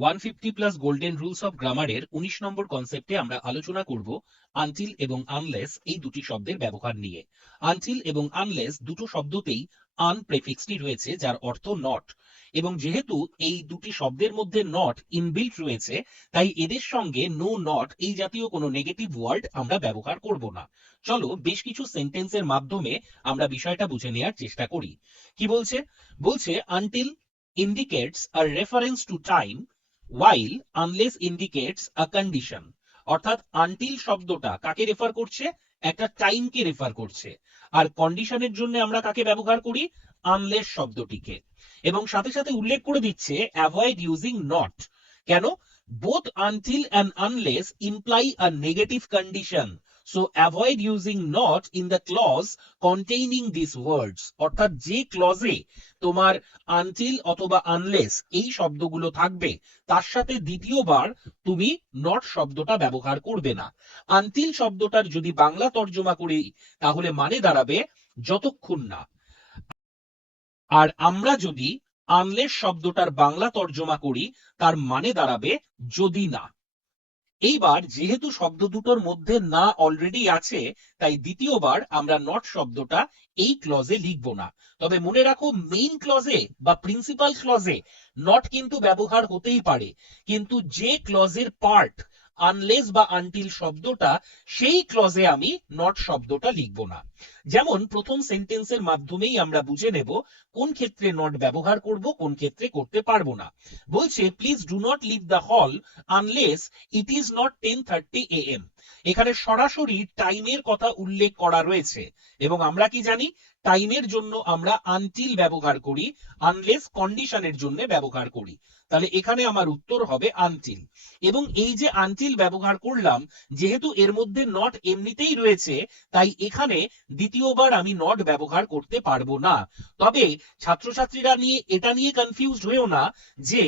One fifty plus golden rules of গ্রামারের উনিশ নম্বর কনসেপ্টে আমরা আলোচনা করব আনটিল এবং আনলেস এই দুটি শব্দের ব্যবহার নিয়ে। আনটিল এবং আনলেস দুটো শব্দতেই আন প্রেফিক্সটি রয়েছে, যার অর্থ নট এবং যেহেতু এই দুটি শব্দের মধ্যে নট ইনবিল্ট রয়েছে, তাই এদের সঙ্গে নো নট এই জাতীয় কোনো নেগেটিভ ওয়ার্ড আমরা ব্যবহার করব না। চলো বেশ কিছু সেন্টেন্সের মাধ্যমে আমরা বিষয়টা বুঝে নেওয়ার চেষ্টা করি। কি বলছে? বলছে until indicates a reference to time while unless indicates a condition. অর্থাৎ আনটিল শব্দটা কাকে রেফার করছে? একটা টাইমকে রেফার করছে। আর কন্ডিশনের জন্য আমরা কাকে ব্যবহার করি? আনলেস শব্দটিকে। এবং সাথে সাথে উল্লেখ করে দিচ্ছে অ্যাভয়েড ইউজিং নট কেন? Both until and unless imply a negative condition so avoid using not in the clause containing this words অর্থাৎ যে ক্লজে তোমার আনটিল অথবা আনলেস এই শব্দগুলো থাকবে, তার সাথে দ্বিতীয়বার তুমি নট শব্দটা ব্যবহার করবে না। আনটিল শব্দটার যদি বাংলা তর্জমা করি, তাহলে মানে দাঁড়াবে যতক্ষণ না। আর আমরা যদি আনলেস শব্দটার বাংলা তর্জমা করি, তার মানে দাঁড়াবে যদি না। এইবার যেহেতু শব্দ দুটোর মধ্যে না অলরেডি আছে, তাই দ্বিতীয়বার আমরা নট শব্দটা এই ক্লজে লিখব না। তবে মনে রাখো মেইন ক্লজে বা প্রিন্সিপাল ক্লজে নট কিন্তু ব্যবহার হতেই পারে। কিন্তু যে ক্লজের পার্ট আনলেস বা আনটিল শব্দটা, সেই ক্লজে আমি নট শব্দটা লিখব না। যেমন প্রথম সেন্টেন্সের মাধ্যমেই আমরা বুঝে নেব কোন ক্ষেত্রে নট ব্যবহার করব, কোন ক্ষেত্রে করতে পারব না। বলছে please do not leave the hall unless it is not ten thirty M এখানে সরাসরি টাইমের কথা উল্লেখ করা রয়েছে এবং আমরা কি জানি? টাইমের জন্য আমরা আনটিল ব্যবহার করি আনলেস কন্ডিশনের জন্য ব্যবহার করি। তাহলে এখানে আমার উত্তর হবে আনটিল এবং এই যে আনটিল ব্যবহার করলাম, যেহেতু এর মধ্যে নট এমনিতেই রয়েছে, তাই এখানে দ্বিতীয়বার আমি নট ব্যবহার করতে পারব না। তবে ছাত্রছাত্রীরা নিয়ে, এটা নিয়ে কনফিউজড হয়েও না যে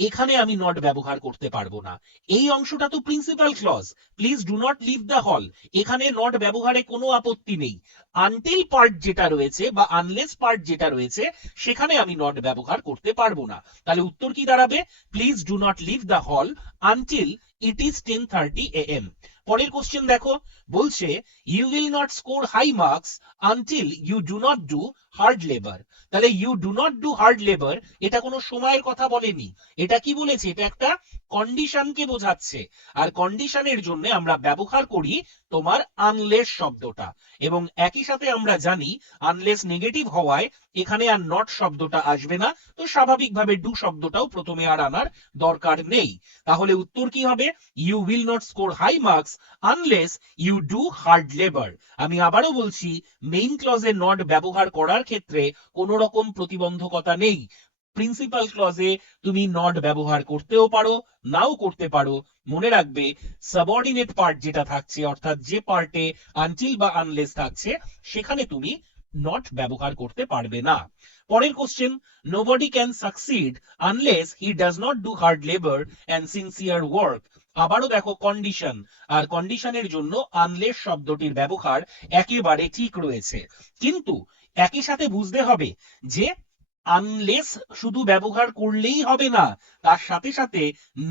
এখানে আমি নট ব্যবহার করতে পারব না। এই অংশটা তো principal clause please do not leave the hall এখানে নট ব্যবহারে কোনো আপত্তি নেই। আনটিল পার্ট যেটা রয়েছে বা আনলেস পার্ট যেটা রয়েছে, সেখানে আমি নট ব্যবহার করতে পারব না। তাহলে উত্তর কি দাঁড়াবে? Please do not leave the hall until it is ten thirty A M পরের কোশ্চেন দেখো, বলছে you will not score high marks until you do not do hard labour তাহলে you do not do hard labour এটা কোনো সময়ের কথা বলেনি। এটা কি বলেছে? এটা একটা কন্ডিশনকে বোঝাচ্ছে। আর কন্ডিশনের জন্য আমরা ব্যবহার করি তোমার আনলেস শব্দটা। এবং একই সাথে আমরা জানি আনলেস নেগেটিভ হওয়ায় এখানে আর নট শব্দটা আসবে না, তো স্বাভাবিকভাবে ডু শব্দটাও প্রথমে আর আনার দরকার নেই। তাহলে উত্তর কি হবে? You will not score high marks unless you do hard labour আমি আবারও বলছি মেইন ক্লজে নট ব্যবহার করার ক্ষেত্রে কোনো রকম প্রতিবন্ধকতা নেই। প্রিন্সিপাল ক্লজে তুমি নট ব্যবহার করতেও পারো, নাও করতে পারো। মনে রাখবে সাবঅর্ডিনেট পার্ট যেটা থাকছে, অর্থাৎ যে পার্টে আনটিল বা আনলেস থাকছে, সেখানে তুমি নট ব্যবহার করতে পারবে না। পরের question nobody can succeed unless he does not do hard labour and sincere work আবারও দেখো কন্ডিশন আর কন্ডিশনের জন্য আনলেস শব্দটির ব্যবহার একেবারে ঠিক রয়েছে। কিন্তু, একই সাথে বুঝতে হবে যে আনলেস শুধু ব্যবহার করলেই হবে না, তার সাথে সাথে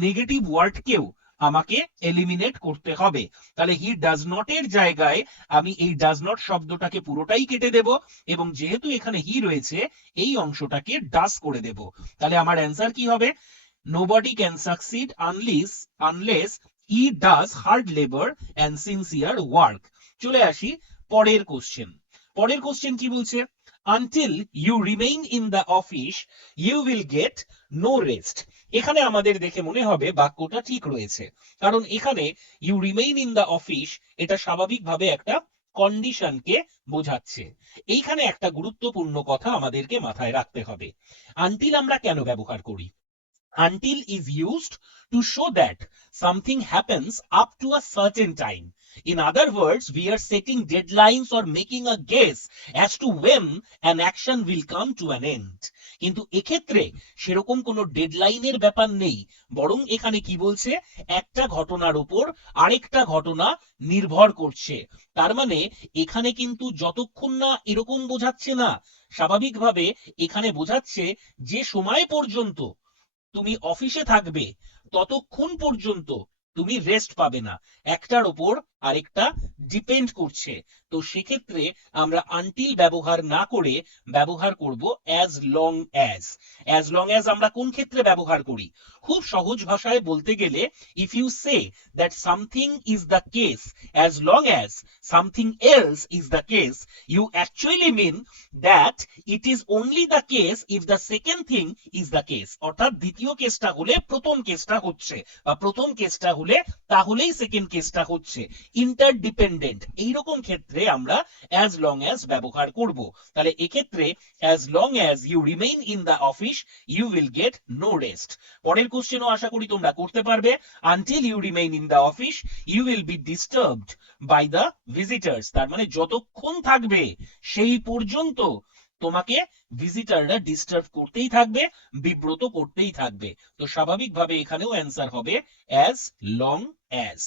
নেগেটিভ ওয়ার্ডকেও আমাকে এলিমিনেট করতে হবে। তাহলে হি ডাজ নট এর জায়গায় আমি এই ডাজ নট শব্দটাকে পুরোটাই কেটে দেব এবং যেহেতু এখানে হি রয়েছে, এই অংশটাকে ডাস করে দেব। তাহলে আমার অ্যান্সার কি হবে? Nobody can succeed unless unless he does hard labour and sincere work চলে আসি পরের কোশ্চেন পরের কোশ্চেন কি বলছে? Until you remain in the office you will get no rest এখানে আমাদের দেখে মনে হবে বাক্যটা ঠিক রয়েছে। কারণ এখানে you remain in the office এটা স্বাভাবিকভাবে একটা কন্ডিশনকে বোঝাচ্ছে। এইখানে একটা গুরুত্বপূর্ণ কথা আমাদেরকে মাথায় রাখতে হবে। আনটিল আমরা কেন ব্যবহার করি? Until is used to show that something happens up to a certain time. In other words, we are setting deadlines or making a guess as to when an action will come to an end. কিন্তু এক্ষেত্রে সেরকম কোনো ডেডলাইনের ব্যাপার নেই বরং এখানে কি বলছে একটা ঘটনার উপর আরেকটা ঘটনা নির্ভর করছে তার মানে এখানে কিন্তু যতক্ষণ না এরকম বোঝাচ্ছে না স্বাভাবিকভাবে এখানে বোঝাচ্ছে যে সময় পর্যন্ত তুমি অফিসে থাকবে ততক্ষণ পর্যন্ত তুমি রেস্ট পাবে না। একটার ওপর আরেকটা ডিপেন্ড করছে। তো সেক্ষেত্রে আমরা আনটিল ব্যবহার না করে ব্যবহার করব as long as as long as আমরা কোন ক্ষেত্রে ব্যবহার করি? খুব সহজ ভাষায় বলতে গেলে if you say that something is the case as long as something else is the case you actually mean that it is only the case if the second thing is the case অর্থাৎ দ্বিতীয় কেসটা হলে প্রথম কেসটা হচ্ছে, বা প্রথম কেসটা হলে তাহলেই সেকেন্ড কেসটা হচ্ছে। ইন্টারডিপেন্ডেন্ট এইরকম ক্ষেত্রে আমরা অ্যাজ লং অ্যাজ ব্যবহার করব। তাহলে এক্ষেত্রে as long as you remain in the office you will get no rest পরের কোশ্চেনও আশা করি তোমরা করতে পারবে। Until you remain in the office you will be disturbed by the visitors তার মানে যতক্ষণ থাকবে, সেই পর্যন্ত তোমাকে ভিজিটাররা ডিস্টার্ব করতেই থাকবে, বিব্রত করতেই থাকবে। তো স্বাভাবিকভাবে এখানেও অ্যান্সার হবে অ্যাজ লং অ্যাজ